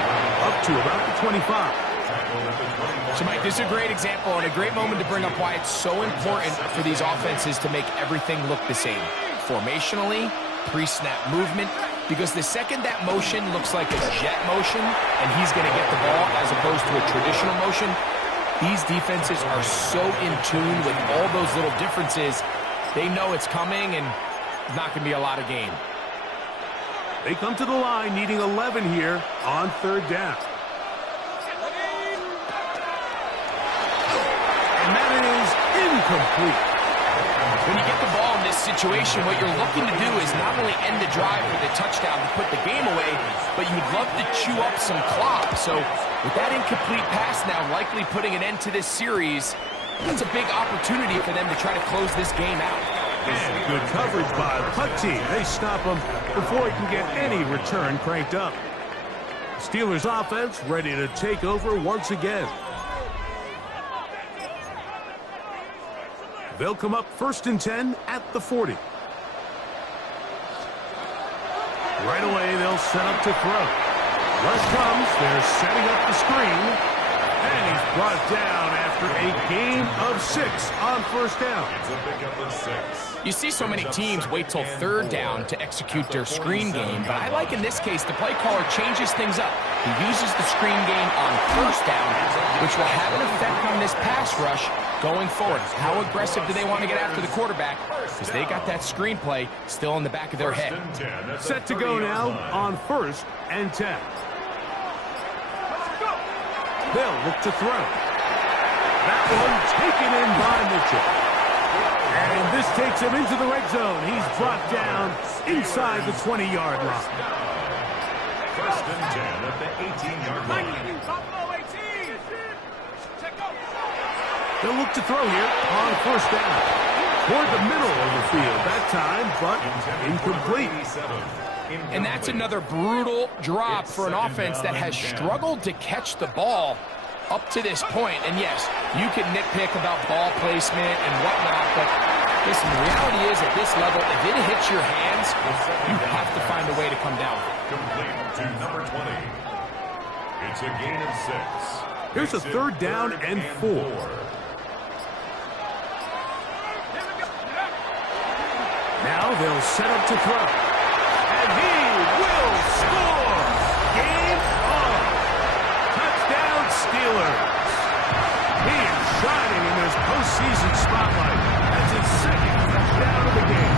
Up to about the 25. So, Mike, this is a great example and a great moment to bring up why it's so important for these offenses to make everything look the same. Formationally, pre-snap movement, because the second that motion looks like a jet motion and he's going to get the ball as opposed to a traditional motion, these defenses are so in tune with all those little differences. They know it's coming and it's not going to be a lot of gain. They come to the line needing 11 here on 3rd down. And that is incomplete. When you get the ball in this situation, what you're looking to do is not only end the drive with a touchdown to put the game away, but you'd love to chew up some clock. So with that incomplete pass now likely putting an end to this series, that's a big opportunity for them to try to close this game out. And good coverage by the punt team. They stop him before he can get any return cranked up. Steelers offense ready to take over once again. They'll come up 1st and 10 at the 40. Right away, they'll set up to throw. Rush comes. They're setting up the screen. And he's brought down after a gain of 6 on 1st down. It's a pickup of 6. You see so many teams wait till 3rd down to execute their screen game, but I like in this case the play caller changes things up. He uses the screen game on 1st down, which will have an effect on this pass rush going forward. How aggressive do they want to get after the quarterback? Because they got that screen play still in the back of their head. Set to go now on 1st and 10. They'll look to throw. That one taken in by Mitchell. And this takes him into the red zone. He's brought down inside the 20-yard line. 1st and 10 at the 18-yard line. They'll look to throw here on 1st down. Toward the middle of the field that time, but incomplete. And that's another brutal drop for an offense that has struggled to catch the ball up to this point. And yes, you can nitpick about ball placement and whatnot, but listen, the reality is at this level, if it hits your hands, you have to find a way to come down. Complete to number 20. It's a gain of 6. Here's a 3rd down and 4. Now they'll set up to throw. And he will score! Game on! Touchdown Steelers! He is shining in this postseason spotlight. That's his 2nd touchdown of the game.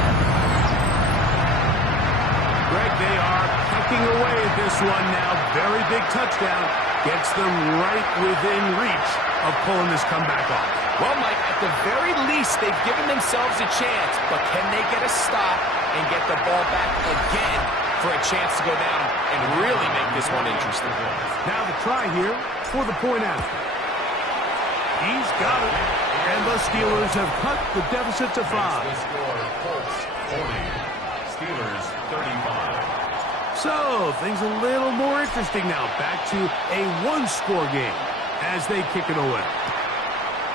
Greg, they are pecking away at this one now. Very big touchdown. Gets them right within reach of pulling this comeback off. Well, Mike, at the very least, they've given themselves a chance, but can they get a stop and get the ball back again for a chance to go down and really make this one interesting? Now the try here for the point after. He's got it, and the Steelers have cut the deficit to 5. The score, Colts 40, Steelers 35. So things a little more interesting now. Back to a 1-score game as they kick it away.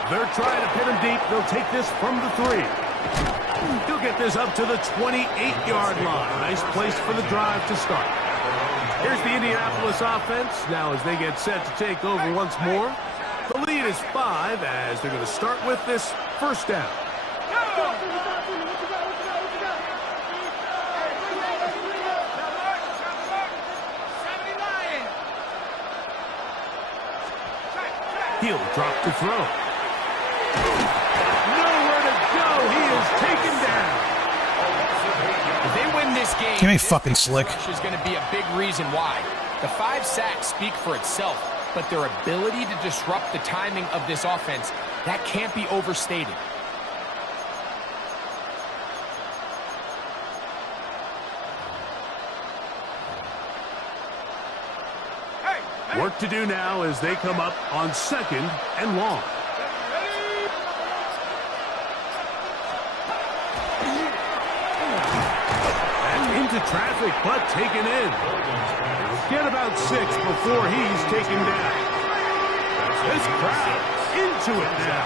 They're trying to pin him deep. They'll take this from the 3. He'll get this up to the 28-yard line. Nice place for the drive to start. Here's the Indianapolis offense. Now as they get set to take over once more. The lead is 5 as they're going to start with this 1st down. He'll drop to throw. Nowhere to go. He is taken down. If they win this game, Give me fucking slick. this is going to be a big reason why. The 5 sacks speak for itself, but their ability to disrupt the timing of this offense, that can't be overstated. Work to do now as they come up on 2nd and long. And into traffic, but taken in. Get about 6 before he's taken down. This crowd into it now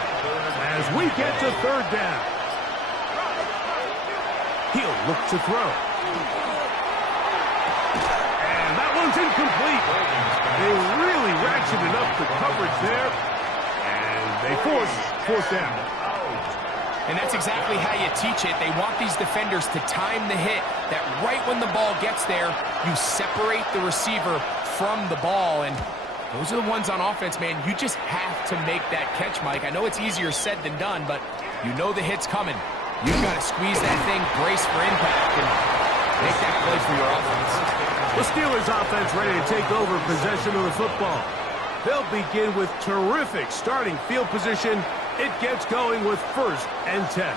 as we get to 3rd down. He'll look to throw. And that one's incomplete. They really ratcheted up the coverage there, and they force 4th down. And that's exactly how you teach it. They want these defenders to time the hit, that right when the ball gets there, you separate the receiver from the ball. And those are the ones on offense, man. You just have to make that catch, Mike. I know it's easier said than done, but you know the hit's coming. You've got to squeeze that thing, brace for impact, and make that play for your offense. The Steelers offense ready to take over possession of the football. They'll begin with terrific starting field position. It gets going with 1st and 10.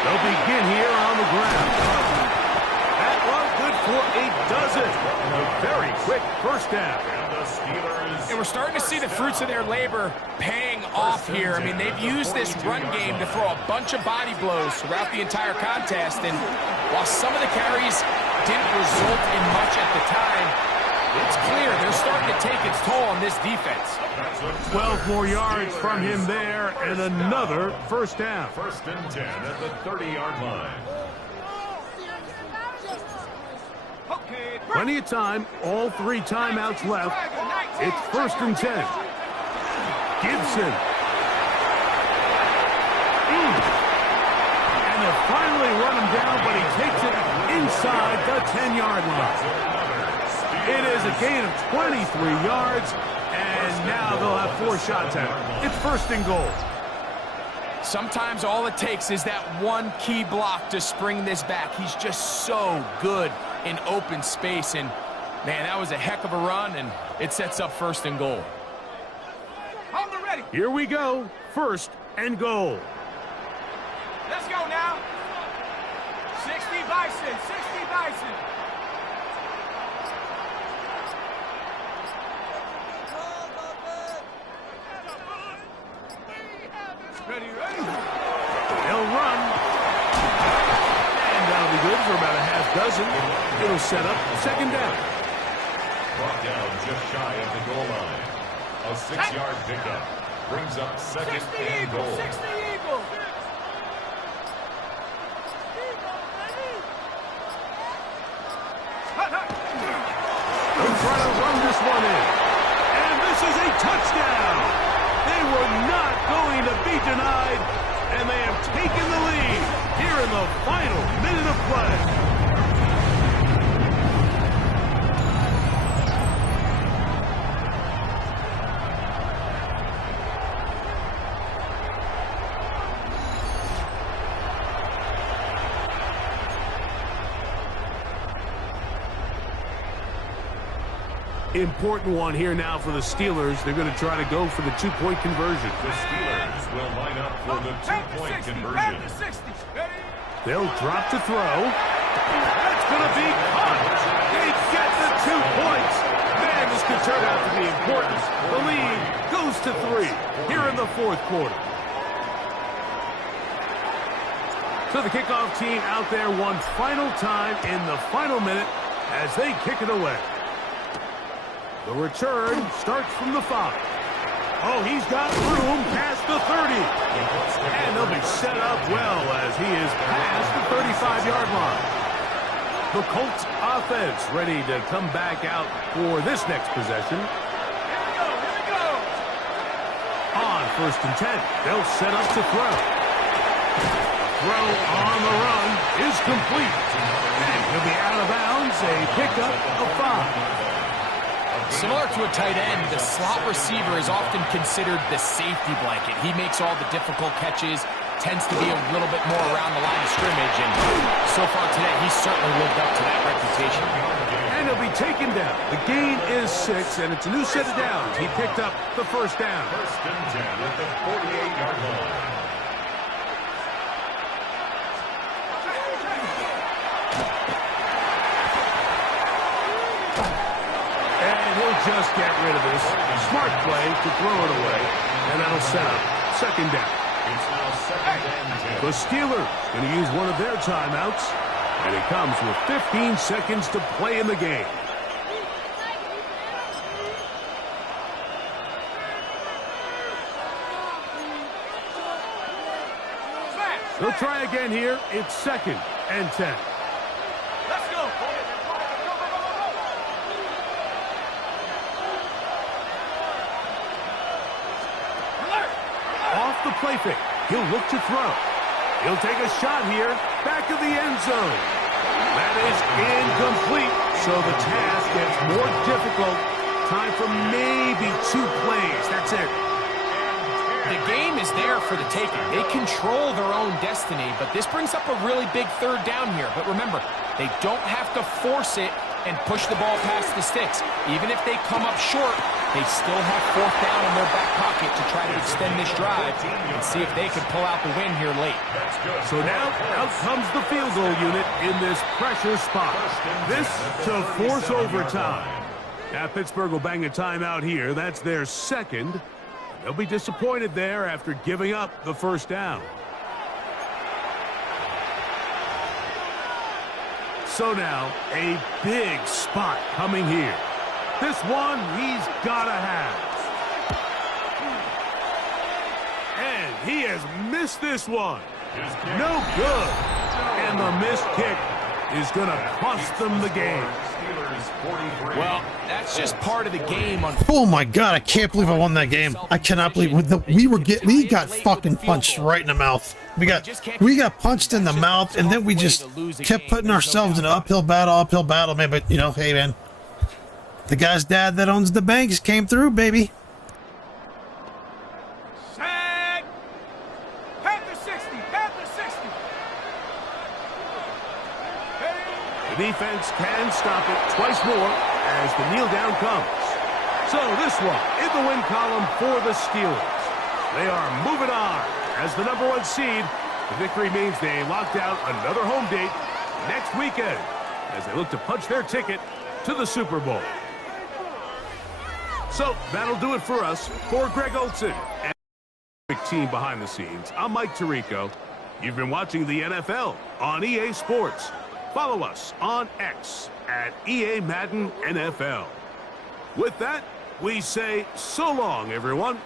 They'll begin here on the ground. That one good for a dozen. And a very quick first down. And the Steelers. And we're starting to see the fruits of their labor paying off here. I mean, they've used this run game to throw a bunch of body blows throughout the entire contest. And while some of the carries didn't result in much at the time, it's clear they're starting to take its toll on this defense. 12 more yards from him there, and another first down. First and 10 at the 30-yard line. Plenty of time, all 3 timeouts left. It's first and 10. Gibson. And they'll finally run him down, but he takes it inside the 10-yard line. It is a gain of 23 yards, and now they'll have 4 shots at it. It's first and goal. Sometimes all it takes is that one key block to spring this back. He's just so good in open space, and man, that was a heck of a run, and it sets up first and goal. On the ready. Here we go, first and goal. Let's go now. 60 Bison, 60 Bison. Ready, ready. They'll run. And that'll be good for about a half dozen. It'll set up second down. Brought down just shy of the goal line. A 6-yard pickup brings up second 60 and Eagles, goal. 60 Eagles. They'll try to run this one in. And this is a touchdown. They were not going to be denied, and they have taken the lead here in the final minute of play. Important one here now for the Steelers. They're going to try to go for the 2-point conversion. The Steelers will line up for the 2-point conversion. They'll drop to throw. That's going to be caught. They get the 2 points. Man, this could turn out to be important. The lead goes to 3 here in the 4th quarter. So the kickoff team out there one final time in the final minute as they kick it away. The return starts from the 5. Oh, he's got room past the 30. And they'll be set up well as he is past the 35-yard line. The Colts offense ready to come back out for this next possession. On first and 10, they'll set up to throw. Throw on the run is complete. And he'll be out of bounds, a pickup of 5. Similar to a tight end, the slot receiver is often considered the safety blanket. He makes all the difficult catches, tends to be a little bit more around the line of scrimmage, and so far today, he's certainly lived up to that reputation. And he'll be taken down. The gain is 6, and it's a new set of downs. He picked up the first down. First and 10 at the 48-yard line. Just get rid of this. Smart play to throw it away, and that'll set up second down. It's now second and 10. The Steelers going to use one of their timeouts, and it comes with 15 seconds to play in the game. They'll try again here. It's second and 10. Let's go. Off the play fake. He'll look to throw. He'll take a shot here. Back of the end zone. That is incomplete. So the task gets more difficult. Time for maybe 2 plays. That's it. The game is there for the taking. They control their own destiny, but this brings up a really big third down here. But remember, they don't have to force it and push the ball past the sticks. Even if they come up short, they still have 4th down in their back pocket to try to extend this drive and see if they can pull out the win here late. So now, out comes the field goal unit in this pressure spot. This to force overtime. Now, Pittsburgh will bang a timeout here. That's their second. They'll be disappointed there after giving up the first down. So now, a big spot coming here. This one he's got to have. And he has missed this one. No good. And the missed kick is going to cost them the game. Well, that's just part of the game. Oh my god, I can't believe I won that game. I cannot believe we got fucking punched right in the mouth. We got punched in the mouth, and then we just kept putting ourselves in an uphill battle, man. But you know, hey man, the guy's dad that owns the banks came through, baby. Sack. Panther 60. Panther 60. The defense can stop it twice more as the kneel down comes. So this one in the win column for the Steelers. They are moving on as the #1 seed. The victory means they locked out another home date next weekend as they look to punch their ticket to the Super Bowl. So that'll do it for us. For Greg Olson and the team behind the scenes, I'm Mike Tirico. You've been watching the NFL on EA Sports. Follow us on X at EA Madden NFL. With that, we say so long, everyone.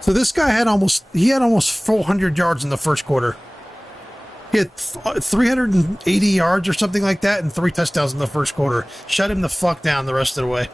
So this guy had almost 400 yards in the first quarter. He had 380 yards or something like that and 3 touchdowns in the first quarter. Shut him the fuck down the rest of the way.